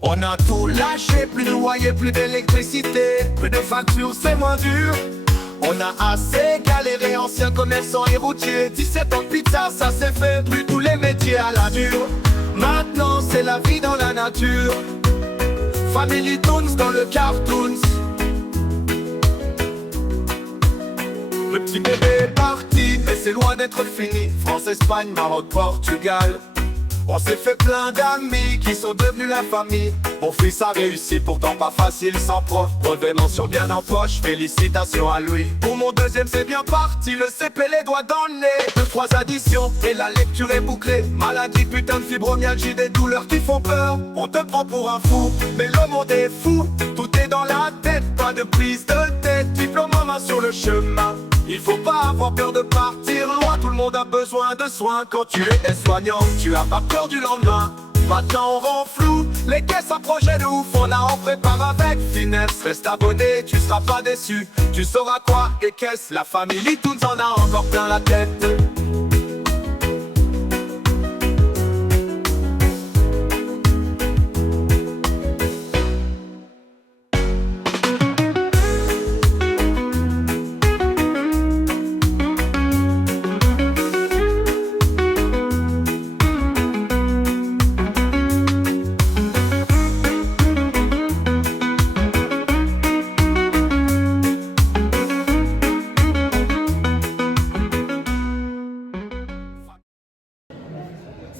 On a tout lâché, plus de loyer, plus d'électricité, plus de factures, c'est moins dur. On a assez galéré, anciens commerçants et routiers. 17 ans de pizza, ça s'est fait, plus tous les métiers à la dure. Maintenant c'est la vie dans la nature. Family Toons dans le cartoons. Le petit bébé est parti, mais c'est loin d'être fini. France, Espagne, Maroc, Portugal. On s'est fait plein d'amis qui sont devenus la famille. Mon fils a réussi, pourtant pas facile sans prof. Brevet mention bien en poche, félicitations à lui. Pour mon deuxième c'est bien parti, le CP les doigts dans le nez. 2-3 additions et la lecture est bouclée. Maladie, putain de fibromyalgie, des douleurs qui font peur. On te prend pour un fou, mais le monde est fou. Tout est dans la tête, pas de prise de tête. Diplôme en main sur le chemin. Il faut pas avoir peur de partir loin, tout le monde a besoin de soins. Quand tu es soignant, tu as pas peur du lendemain. Maintenant on rend flou, les caisses à projet de ouf. On a en prépare avec finesse. Reste abonné, tu seras pas déçu. Tu sauras quoi et qu'est-ce, la famille Toons en a encore plein la tête.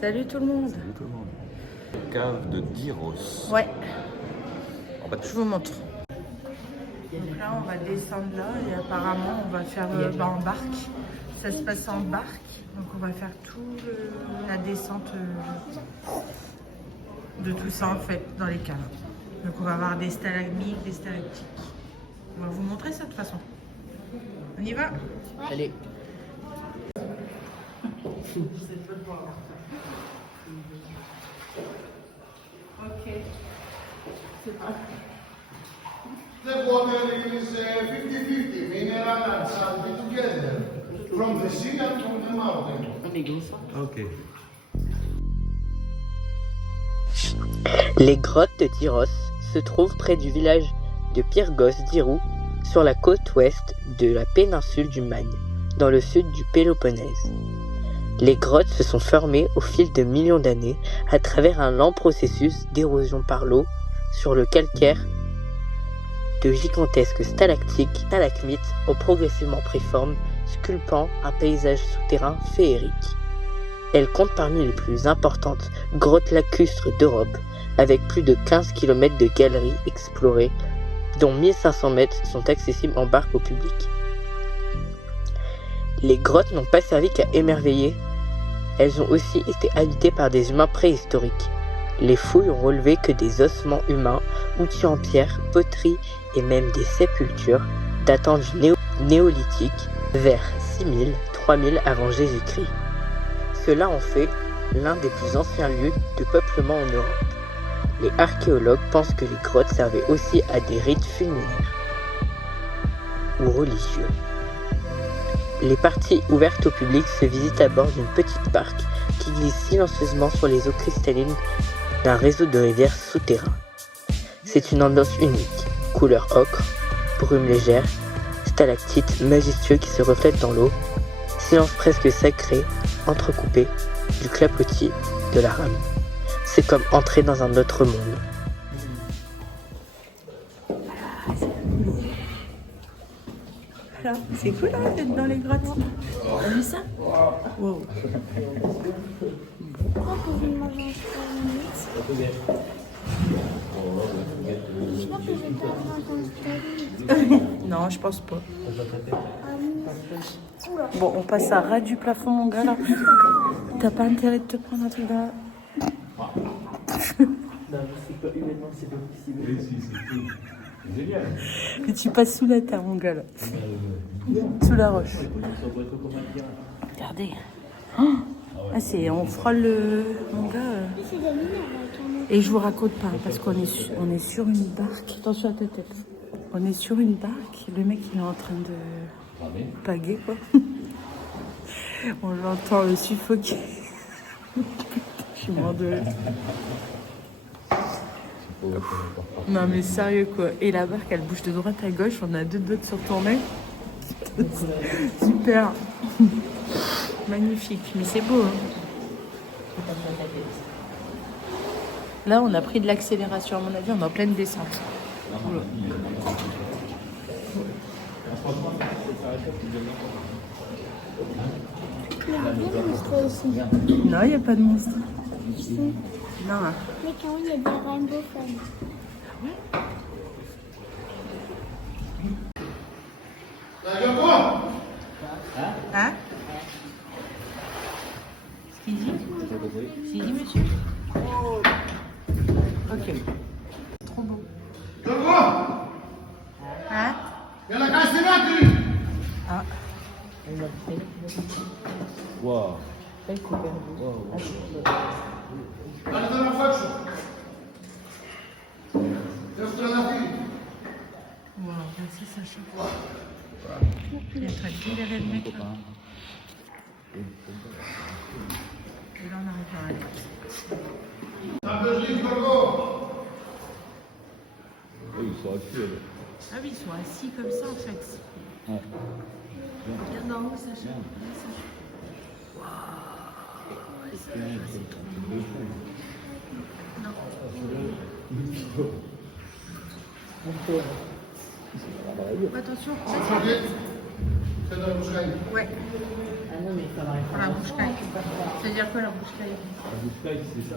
Salut tout le monde. Salut tout le monde. Cave de Diros. Ouais, En bas de je vous montre. Donc là, on va descendre là et apparemment, on va faire en barque. Ça se passe en barque. Donc on va faire la descente de tout ça en fait dans les caves. Donc on va avoir des stalagmites, des stalactites. On va vous montrer ça de toute façon. On y va? Allez. Ok. C'est pas. The water is 50-50, mineral and salty together, from the sea and from the mountain. Ok. Les grottes de Tyros se trouvent près du village de Pyrgos d'Irou, sur la côte ouest de la péninsule du Magne, dans le sud du Péloponnèse. Les grottes se sont formées au fil de millions d'années à travers un lent processus d'érosion par l'eau sur le calcaire. De gigantesques stalacmites ont progressivement pris forme, sculptant un paysage souterrain féerique. Elles comptent parmi les plus importantes grottes lacustres d'Europe, avec plus de 15 km de galeries explorées, dont 1500 mètres sont accessibles en barque au public. Les grottes n'ont pas servi qu'à émerveiller, elles ont aussi été habitées par des humains préhistoriques. Les fouilles ont relevé que des ossements humains, outils en pierre, poterie et même des sépultures datant du néolithique vers 6000-3000 avant Jésus-Christ. Cela en fait l'un des plus anciens lieux de peuplement en Europe. Les archéologues pensent que les grottes servaient aussi à des rites funéraires ou religieux. Les parties ouvertes au public se visitent à bord d'une petite barque qui glisse silencieusement sur les eaux cristallines d'un réseau de rivières souterrains. C'est une ambiance unique, couleur ocre, brume légère, stalactites majestueux qui se reflètent dans l'eau, silence presque sacré, entrecoupé du clapotis de la rame. C'est comme entrer dans un autre monde. Alors, c'est cool hein, d'être dans les grottes. T'as vu ça? Wow. Non, je pense pas. Bon, on passe à ras du plafond, mon gars, là. T'as pas intérêt de te prendre un truc dans Mais tu passes sous la terre, mon gars, là. Sous la roche. Regardez. Oh ah, on frôle le... Mon gars. Et je vous raconte pas, parce qu'on est sur une barque. Attention à ta tête. On est sur une barque. Le mec, il est en train de paguer, quoi. On l'entend le suffoquer. Je suis mort de... Non mais sérieux quoi. Et la barque elle bouge de droite à gauche, on a deux doigts de se retourner. Super. Magnifique, mais c'est beau. Hein. Là on a pris de l'accélération à mon avis, on est en pleine descente. Oula. Il y a des monstres aussi. Non, il n'y a pas de monstre. Non. Mais quand il y a des rainbow fun. Hein? Ce qu'il dit? Ce qu'il dit, monsieur? Ok. Trop beau. Hein? Ah. Wow. Wow, merci Sacha. Il est en train de libérer le mec là. Et là on arrive à aller. Ils sont assis. Ah oui, ils sont assis comme ça en fait. Ouais. Regarde en haut Sacha. Waouh, c'est trop beau. Non. Attention, ouais. Ah non, mais ça va pour la bouche caille. C'est-à-dire quoi la bouche caille? La bouche caille, c'est ça.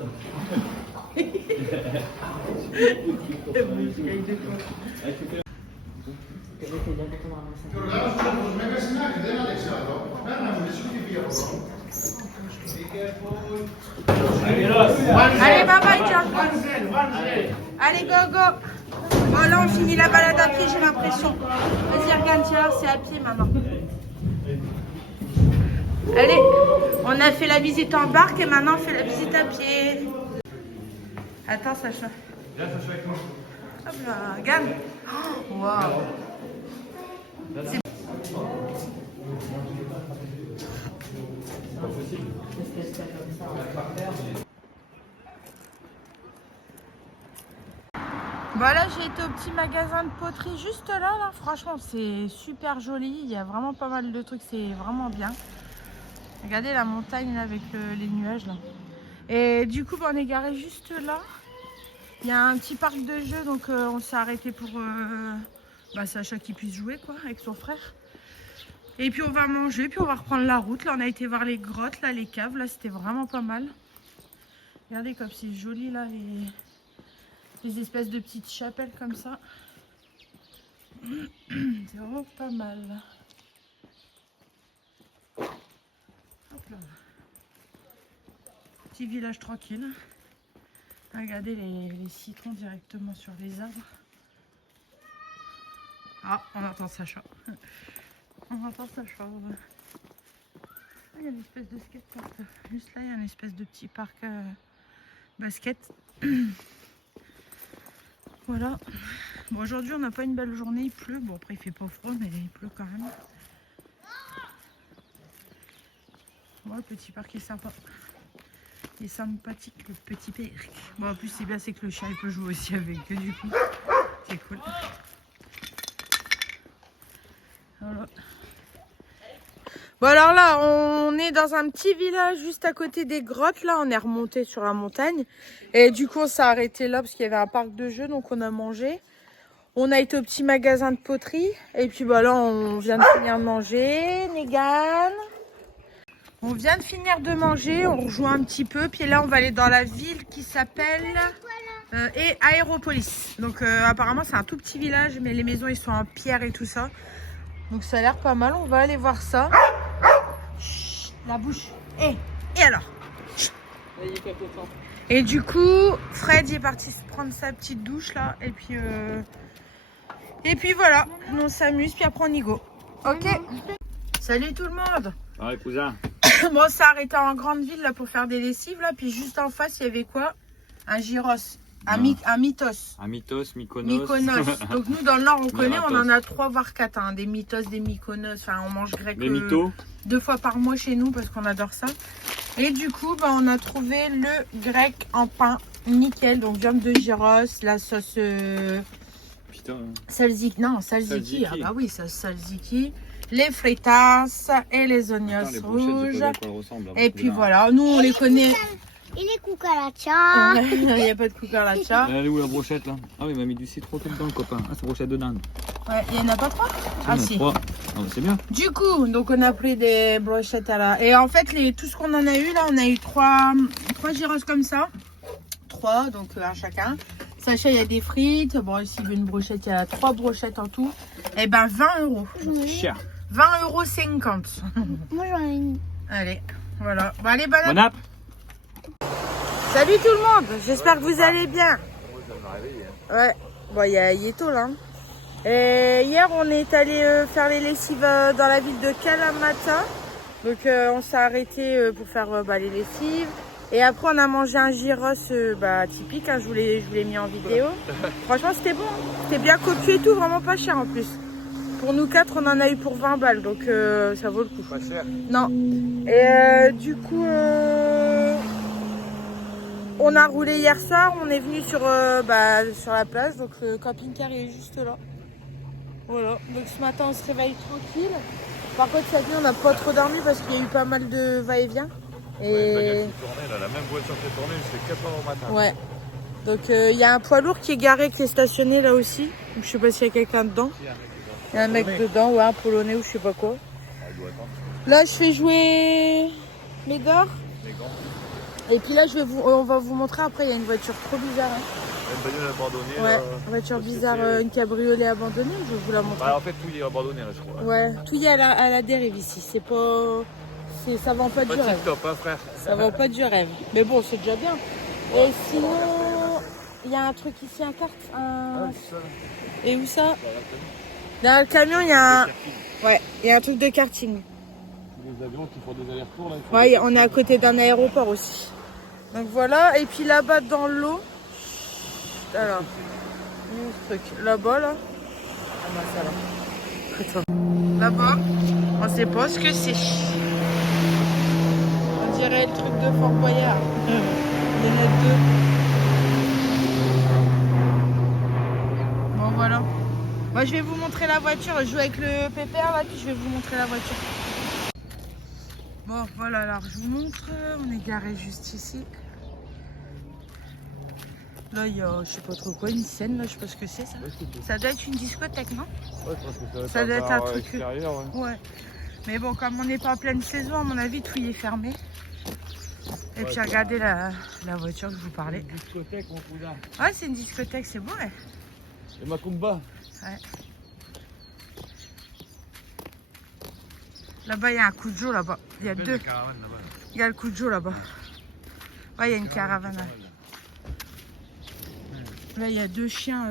La bouche caille de quoi? Allez, bye bye, John. Allez, go, go. Bon, là, on finit la balade à pied, j'ai l'impression. Vas-y, regarde, tiens, c'est à pied maintenant. Allez, on a fait la visite en barque et maintenant on fait la visite à pied. Attends, Sacha. Viens, Sacha, avec moi. Hop là, regarde. Oh, waouh. Voilà, j'ai été au petit magasin de poterie juste là. Franchement, c'est super joli. Il y a vraiment pas mal de trucs, c'est vraiment bien. Regardez la montagne là, avec les nuages là. Et du coup, on est garé juste là. Il y a un petit parc de jeux, donc on s'est arrêté pour Sacha qui puisse jouer quoi, avec son frère. Et puis on va manger, puis on va reprendre la route. Là, on a été voir les grottes, là, les caves. Là, c'était vraiment pas mal. Regardez comme c'est joli là, les espèces de petites chapelles comme ça. C'est vraiment pas mal. Hop là. Petit village tranquille. Regardez les citrons directement sur les arbres. Ah, on entend Sacha. On entend Sacha. Ah, il y a une espèce de skatepark. Juste là, il y a une espèce de petit parc basket. Voilà. Bon, aujourd'hui, on n'a pas une belle journée. Il pleut. Bon, après, il fait pas froid, mais il pleut quand même. Bon, le petit parc est sympa. Il est sympathique, le petit parc. Bon, en plus, c'est bien, c'est que le chien, il peut jouer aussi avec eux, du coup. C'est cool. Voilà. Bon, alors là, on est dans un petit village juste à côté des grottes. Là, on est remonté sur la montagne. Et du coup, on s'est arrêté là parce qu'il y avait un parc de jeux, donc on a mangé. On a été au petit magasin de poterie. Et puis, bah là, on vient de finir de manger. Négan. On vient de finir de manger, on rejoue un petit peu, puis là on va aller dans la ville qui s'appelle Aéropolis. Donc apparemment c'est un tout petit village, mais les maisons ils sont en pierre et tout ça. Donc ça a l'air pas mal, on va aller voir ça. Chut, la bouche. Et alors. Et du coup, Fred il est parti se prendre sa petite douche là, et puis voilà, nous on s'amuse, puis après on y go. Ok. Salut tout le monde. Ouais, cousin. Bon, on s'est arrêté en grande ville là pour faire des lessives là, puis juste en face il y avait quoi? Un gyros, un mythos. Un mythos, Mykonos. Mykonos. Donc nous dans le nord on connaît, Myratos. on en a 3 voire 4, hein, des mythos, des mykonos, enfin on mange grec Les mythos. 2 fois par mois chez nous parce qu'on adore ça. Et du coup bah, on a trouvé le grec en pain Nickel, donc viande de gyros, la sauce Putain. tzatziki, non, tzatziki, Tzatziki. ah bah oui, sauce tzatziki, les fritas et les oignons Putain, les brochettes, je sais rouges. pas à quoi elles ressemblent. Et puis voilà, nous on les connaît. Et les cucarachas. Il n'y a pas de cucaracha. Elle est où la brochette là? Ah oui, il m'a mis du citron tout dedans le copain. Ah, c'est brochette de dinde. Ouais, il n'y en a pas trois? Ah si. Ah, bah, c'est bien. Du coup, donc on a pris des brochettes à la... Et en fait, tout ce qu'on en a eu là, on a eu trois gyros comme ça. 3, donc un chacun. Sacha, il y a des frites. Bon, ici, il veut une brochette, il y a 3 brochettes en tout. Et ben 20 €. Cher. 20,50 €. Moi j'en ai une. Allez, voilà. Bon, allez, bonne Bon app. Salut tout le monde, j'espère que vous allez bien. Ouais, bon, il est tôt là. Et hier, on est allé faire les lessives dans la ville de Kalamata. Donc, on s'est arrêté pour faire les lessives. Et après, on a mangé un gyros typique. Hein, je vous l'ai mis en vidéo. Franchement, c'était bon. Hein. C'était bien cocu et tout, vraiment pas cher en plus. Pour nous 4, on en a eu pour 20 balles. Donc, ça vaut le coup. Pas cher. Non. Et du coup... on a roulé hier soir, on est venu sur la plage, donc le camping-car est juste là. Voilà, donc ce matin on se réveille tranquille. Par contre cette nuit on n'a pas trop dormi parce qu'il y a eu pas mal de va-et-vient. Et... la même voiture qui est tournée jusqu'à 4 h au matin. Ouais. Donc il y a un poids lourd qui est garé, qui est stationné là aussi. Donc, je sais pas s'il y a quelqu'un dedans. Il y a un mec dedans, ouais, un polonais ou je sais pas quoi. Là je fais jouer Médor. Et puis là, on va vous montrer après, il y a une voiture trop bizarre. Hein. Une bagnole abandonnée. Ouais, là, une voiture bizarre, une cabriolet abandonnée, je vais vous la montrer. Bah, en fait, tout est abandonné là, je crois. Ouais, tout y est à la dérive ici. Ça vend pas du Pas rêve. tip top, hein, frère. Ça vend pas du rêve. Mais bon, c'est déjà bien. Et sinon, il y a un truc ici, un kart. Et où ça? Dans le camion, il y a un... Ouais, il y a un truc de karting. Les avions qui font des allers-retours là. Ouais, on est à côté d'un aéroport aussi. Donc voilà, et puis là-bas dans l'eau, alors, il y a ce truc, là-bas là, ah bah ça là, attends, là-bas, on sait pas ce que c'est. On dirait le truc de Fort Boyard, il y en a 2. Bon voilà, moi je vais vous montrer la voiture, je joue avec le pépère là, puis je vais vous montrer la voiture. Bon voilà, alors je vous montre, on est garé juste ici. Là il y a, je sais pas trop quoi, une scène là, je sais pas ce que c'est ça. Ça doit être une discothèque, non? Ouais, je pense que Ça doit être un truc extérieur. Ouais. Ouais. Mais bon, comme on n'est pas en pleine saison, à mon avis tout y est fermé. Et puis regardez la voiture que je vous parlais. Une discothèque, mon cousin. Ouais, c'est une discothèque, c'est beau ouais. Et Macumba. Ouais. Là-bas il y a un Cujo là-bas. Il y a deux. Il y a le Cujo là-bas. Ouais, il y a une caravane. Là. Là, il y a 2 chiens.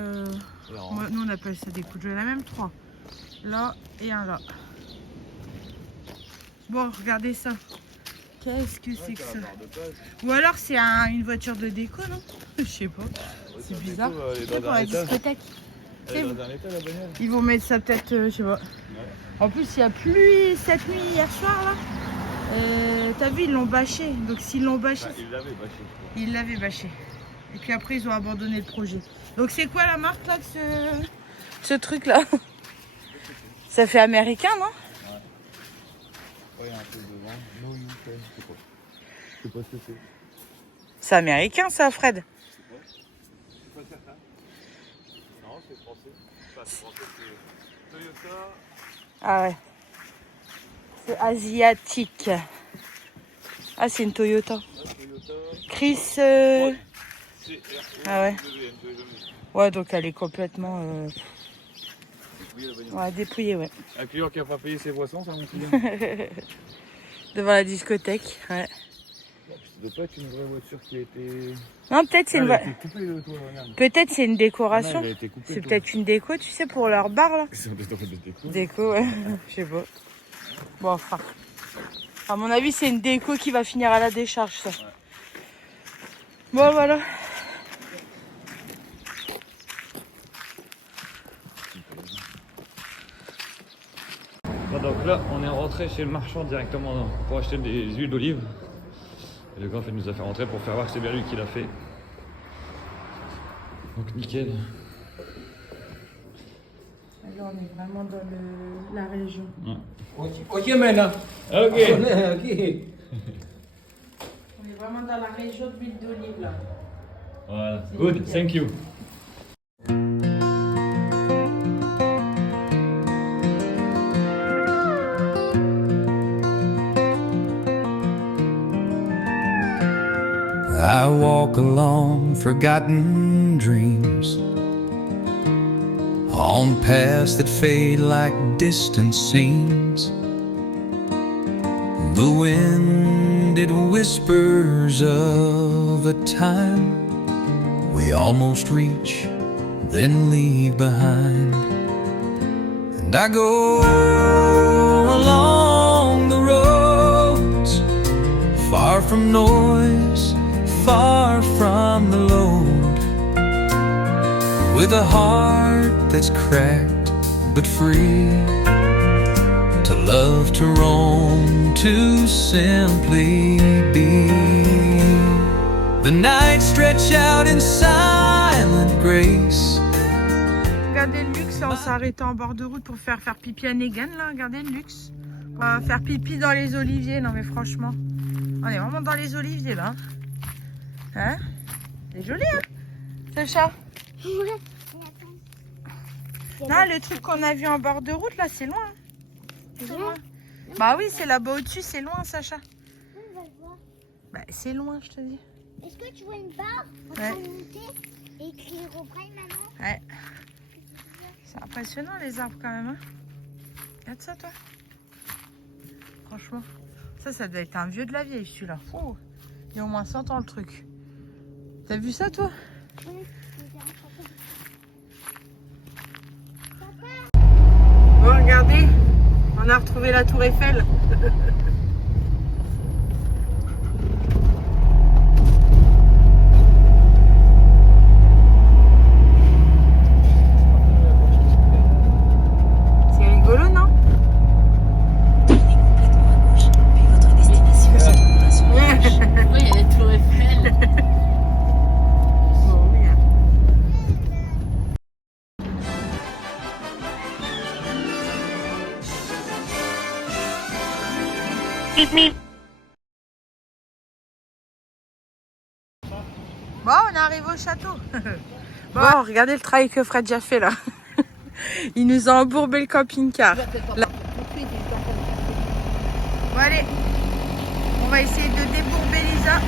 Nous, on appelle ça des Cujo. Il y en a même 3. Là et un là. Bon, regardez ça. Qu'est-ce que c'est que ça? Ou alors, c'est une voiture de déco, non? Je sais pas. C'est bizarre. C'est pour la discothèque. Ils vont mettre ça peut-être, je sais pas. En plus, il y a plu cette nuit hier soir là. T'as vu, ils l'ont bâché. Donc s'ils l'ont bâché, ils l'avaient bâché. Et puis après, ils ont abandonné le projet. Donc c'est quoi la marque là de ce truc là? Ça fait américain, non? Ouais, un peu devant. No UK, je sais pas. Je sais pas ce que c'est. C'est américain ça, Fred? C'est pas certain. Non, c'est français. Enfin, c'est français, c'est Toyota. Ah ouais. C'est asiatique. Ah, c'est une Toyota. Toyota. Chris. Ah ouais. Ouais, donc elle est complètement dépouillée, ouais. Un client qui a pas payé ses boissons, ça mon client. Devant la discothèque, ouais. Ça doit pas être une vraie voiture qui a été. Non, peut-être c'est une peut-être c'est une décoration. Non, C'est peut-être une déco, tu sais, pour leur bar là. Déco, ouais. Je sais pas. Bon, enfin. À mon avis, c'est une déco qui va finir à la décharge, ça. Ouais. Bon, voilà. Donc là, on est rentré chez le marchand directement pour acheter des huiles d'olive. Et le gars nous a fait rentrer pour faire voir que c'est bien lui qui l'a fait. Donc nickel. Alors on est vraiment dans la région. Ouais. Ok maintenant. Ok. Ok. On est vraiment dans la région de l'huile d'olive là. Voilà. Good, thank you. I walk along forgotten dreams, on paths that fade like distant scenes. The wind, it whispers of a time we almost reach, then leave behind. And I go along the roads, far from noise, far from the load, with a heart that's cracked but free, to love, to roam, to simply be. The nights stretch out in silent grace. Regardez le luxe, là, on s'est arrêté en bord de route pour faire pipi à Negan là, regardez le luxe. On va faire pipi dans les oliviers, non mais franchement, on est vraiment dans les oliviers là. Hein? C'est joli hein, ce chat? Ouais. Non, le truc qu'on a vu en bord de route là, c'est loin. C'est loin. Bah oui, c'est là-bas au-dessus, c'est loin Sacha. On va le voir. Bah c'est loin, je te dis. Est-ce que tu vois une barre en Ouais. train de monter et qui reprenne maintenant? Ouais. C'est impressionnant les arbres quand même. Hein. Regarde ça toi. Franchement. Ça doit être un vieux de la vieille celui-là. Oh. Il y a au moins 100 ans le truc. T'as vu ça toi? Oui. Bon regardez, on a retrouvé la tour Eiffel. C'est rigolo non? Oui, il y a la tour Eiffel. Bon, bien. Bon, on arrive au château. Bon, regardez le travail que Fred a fait là. Il nous a embourbé le camping-car. Là. Bon, allez, on va essayer de débourber Lisa.